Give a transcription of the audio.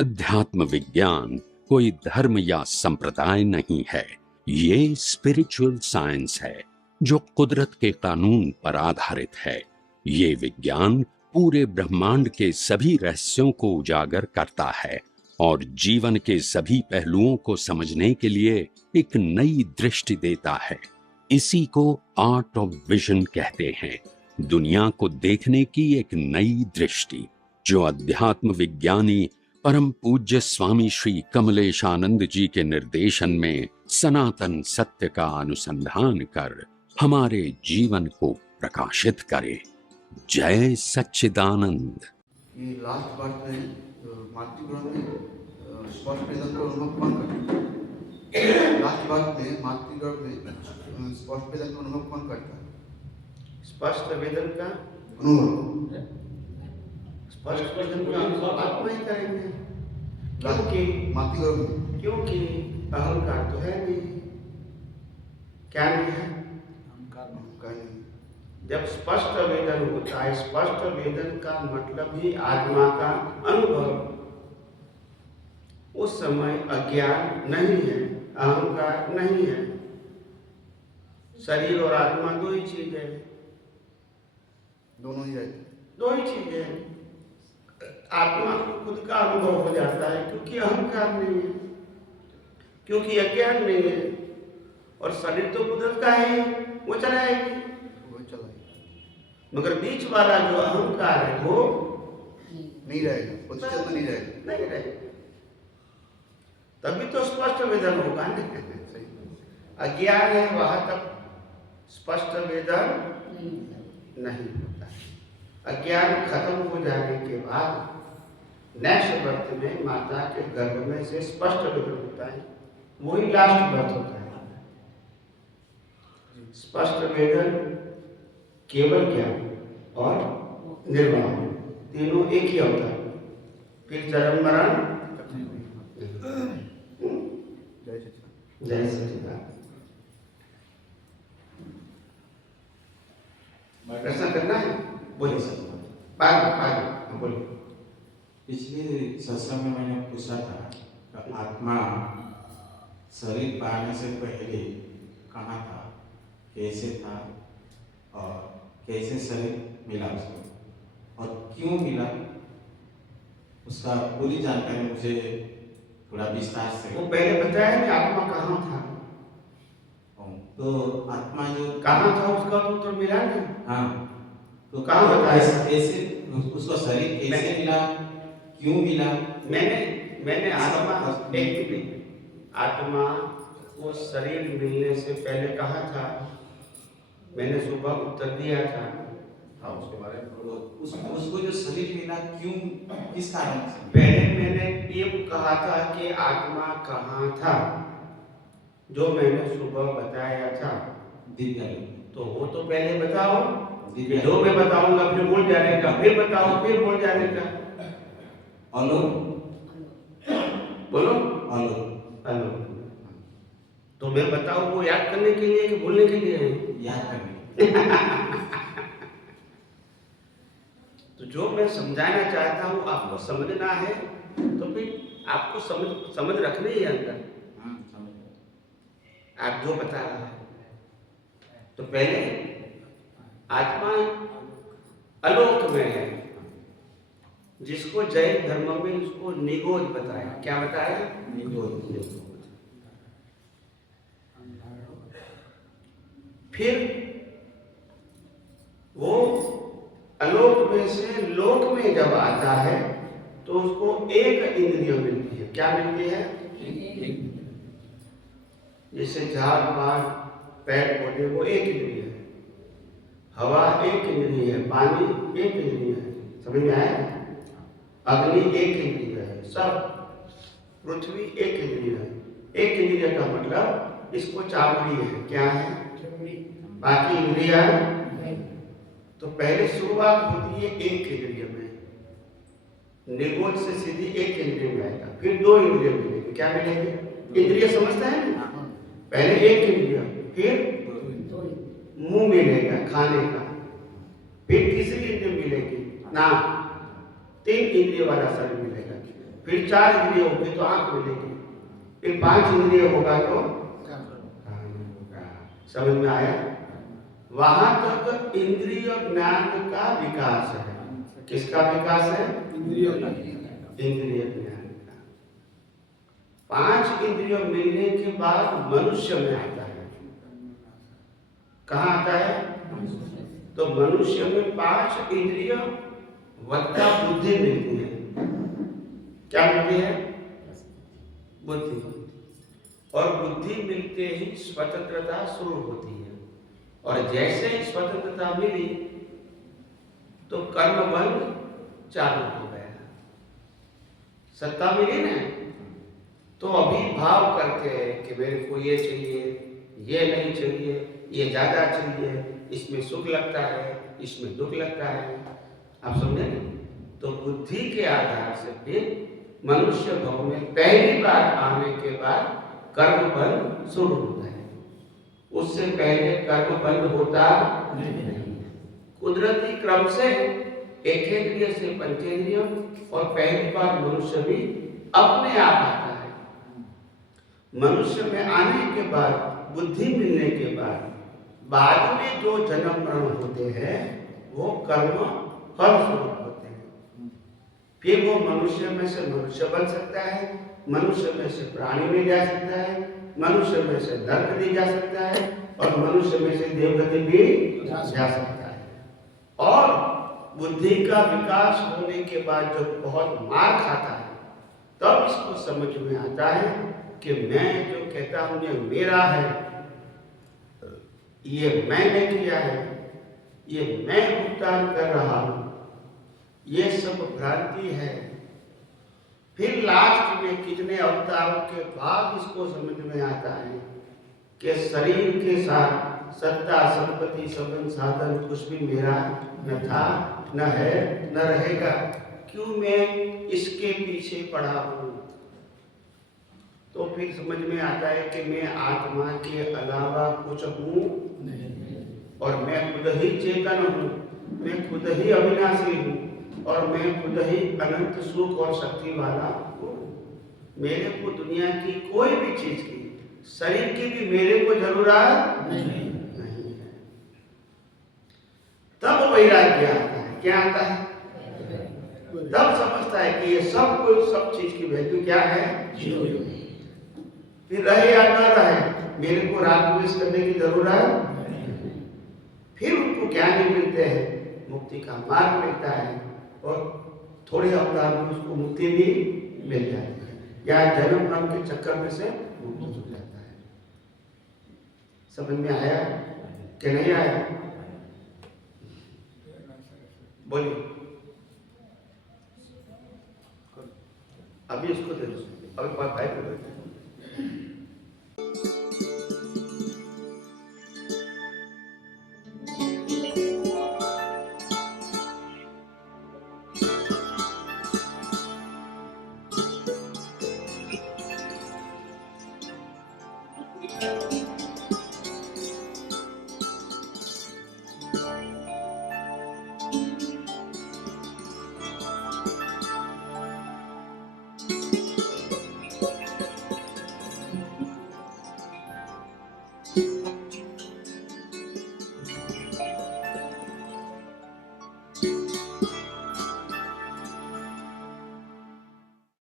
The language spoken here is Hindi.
अध्यात्म विज्ञान कोई धर्म या संप्रदाय नहीं है, ये स्पिरिचुअल साइंस है जो कुदरत के कानून पर आधारित है। ये विज्ञान पूरे ब्रह्मांड के सभी रहस्यों को उजागर करता है और जीवन के सभी पहलुओं को समझने के लिए एक नई दृष्टि देता है। इसी को आर्ट ऑफ विजन कहते हैं, दुनिया को देखने की एक नई दृष्टि, जो अध्यात्म विज्ञानी परम पूज्य स्वामी श्री कमलेशानंद जी के निर्देशन में सनातन सत्य का अनुसंधान कर हमारे जीवन को प्रकाशित करे। जय सच्चिदानंद। ये लास्ट बात में मातृगृह में स्पर्श वेदन का अनुभव कौन करता है? लास्ट बात में मातृगृह में स्पर्श वेदन का अनुभव कौन करता है? स्पष्ट वेदन का अनुभव स्पष्ट वेदन का अनुभव आत्मा ही करेंगे, क्योंकि मातृगृह में क्योंकि अहंकार तो है नहीं। क्या नहीं है? अहंकार नहीं। जब स्पष्ट वेदन होता है, स्पष्ट वेदन का मतलब ही आत्मा का अनुभव। उस समय अज्ञान नहीं है, अहंकार नहीं है। शरीर और आत्मा दो ही चीज है, दोनों ही रहते, दो ही चीज है। आत्मा को खुद का अनुभव हो जाता है क्योंकि अहंकार नहीं है, क्योंकि अज्ञान नहीं है। और शरीर तो कुदरत का है, वो चलाएगी, वही चलाएगा। मगर बीच वाला जो अहंकार है वो नहीं रहेगा, प्रतिशत में नहीं रहेगा। नहीं रहेगा। तभी तो स्पष्ट वेदन होगा ना। सही। अज्ञान है वहां तक स्पष्ट वेदन नहीं होता। अज्ञान खत्म हो जाने के बाद नेक्स्ट बर्थ में माता के गर्भ में से स्पष्ट वेदन होता है, वही लास्ट बर्थ होता है। स्पष्ट वेदन केवल ज्ञान और निर्वाण तीनों एक ही होता है। फिर जन्म मरण। जय सच्चिदानंद। जय सच्चिदानंद। प्रश्न करना है? बोलिए सर। आगे बोलिए। पिछले सत्संग में मैंने पूछा था कि आत्मा शरीर पाने से पहले कहाँ था, कैसे था और कैसे शरीर मिला उसको और क्यों मिला, उसका पूरी जानकारी मुझे थोड़ा विस्तार से। वो पहले बताया कि आत्मा कहाँ था, तो आत्मा जो कहाँ था उसका तो उत्तर मिला नहीं। हाँ, तो कहाँ बताया? कैसे उसको शरीर कैसे मिला, क्यों मिला? मैंने आत्मा एक मिनट, आत्मा को शरीर मिलने से पहले कहा था, मैंने सुबह उत्तर दिया था। हाँ, उसके बारे में उसको जो शरीर मिला क्यों, किस कारण से? पहले मैंने ये कहा था कि आत्मा कहाँ था, जो मैंने सुबह बताया था। दिव्य। तो वो तो पहले बताओ, दिव्य। जो मैं बताऊंगा फिर बोल जाने का, फिर बताओ फिर बोल जाने का। हेलो बोलो हेलो हेलो। तो मैं बताऊं वो याद करने के लिए कि भूलने के लिए है? याद करने। तो जो मैं समझाना चाहता हूँ आपको समझना है, तो फिर आपको समझ रखनी है अंदर। आप जो बता रहे हैं, तो पहले आत्मा अलोक में है, जिसको जैन धर्म में उसको निगोज बताया। क्या बताया? निगोज। फिर वो अलोक में से लोक में जब आता है तो उसको एक इंद्रिय मिलती है। क्या मिलती है? जैसे झाड़ पात पेड़ पौधे वो एक इंद्रिय है, हवा एक इंद्रिय है, पानी एक इंद्रिय है, समझ में आया? अग्नि एक इंद्रिय है, सब पृथ्वी एक इंद्रिय है। एक इंद्रिय का मतलब इसको चावड़ी है। क्या है? बाकी इंद्रिया। तो पहले शुरुआत होती है एक इंद्रिय में, निगोज से सीधी एक इंद्रिय में आएगा, फिर दो इंद्रिय मिलेगी। क्या मिलेगी? इंद्रिय समझता है ना? पहले एक इंद्रिय, फिर मुंह मिलेगा खाने का, फिर तीसरी इंद्रिय मिलेगी नाक, तीन इंद्रिय वाला शरीर मिलेगा, फिर 4 इंद्रिय होगी तो आंख मिलेगी, फिर 5 इंद्रिय होगा तो कान होगा। समझ में आया? वहां तक इंद्रिय ज्ञान का विकास है। किसका विकास है? इंद्रिय ज्ञान का। 5 इंद्रिय मिलने के बाद मनुष्य में आता है। कहाँ आता है? तो मनुष्य में 5 इंद्रिय वत्ता बुद्धि मिलती है। क्या मिलती है? बुद्धि। और बुद्धि मिलते ही स्वतंत्रता शुरू होती है। और जैसे ही स्वतंत्रता मिली तो कर्म बंध चालू हो गया। सत्ता मिली ना, तो अभी भाव करते हैं कि मेरे को ये चाहिए, ये नहीं चाहिए, ये ज्यादा चाहिए, इसमें सुख लगता है, इसमें दुख लगता है। आप समझे ना? तो बुद्धि के आधार से फिर मनुष्य भाव में पहली बार आने के बाद कर्म बंध शुरू होता है। उससे पहले कर्म बंद होता नहीं। कुदरती क्रम से एकेंद्रिय से पंचेंद्रिय, और पहली बार मनुष्य भी अपने आप आता है। मनुष्य में आने के बाद, बुद्धि मिलने के बाद में जो जन्म मरण होते हैं वो कर्म फल स्वरूप होते हैं। फिर वो मनुष्य में से मनुष्य बन सकता है, मनुष्य में से प्राणी में जा सकता है, मनुष्य में से नरक भी जा सकता है, और मनुष्य में से देवगति भी जा सकता है। और बुद्धि का विकास होने के बाद जब बहुत मार खाता है तब इसको समझ में आता है कि मैं जो कहता हूं ये मेरा है, ये मैंने किया है, ये मैं भुगतान कर रहा हूं, ये सब भ्रांति है। फिर लास्ट में कितने अवतारों के बाद इसको समझ में आता है कि शरीर के साथ सत्ता, संपत्ति, संबंध, साधन कुछ भी मेरा न था, न है, न रहेगा। क्यों मैं इसके पीछे पड़ा हूं? तो फिर समझ में आता है कि मैं आत्मा के अलावा कुछ हूं नहीं, और मैं खुद ही चेतन हूं, मैं खुद ही अविनाशी हूं, और मैं खुद ही अनंत सुख और शक्ति वाला हूं। मेरे को दुनिया की कोई भी चीज की, शरीर की भी मेरे को जरूरत नहीं है। तब वैराग्य आता है। क्या आता है? तब समझता है कि ये सब चीज की वैल्यू क्या है? फिर रहे या न रहे, मेरे को राग द्वेष करने की जरूरत नहीं। फिर उनको ज्ञान मिलते हैं, मुक्ति का मार्ग मिलता है, और थोड़े अवतार में उसको मुक्ति भी मिल जाती है, या जन्म मरण के चक्कर में से मुक्त हो जाता है। समझ में आया कि नहीं आया? बोलिए। अभी इसको दे दो, अभी भाई को दे दो।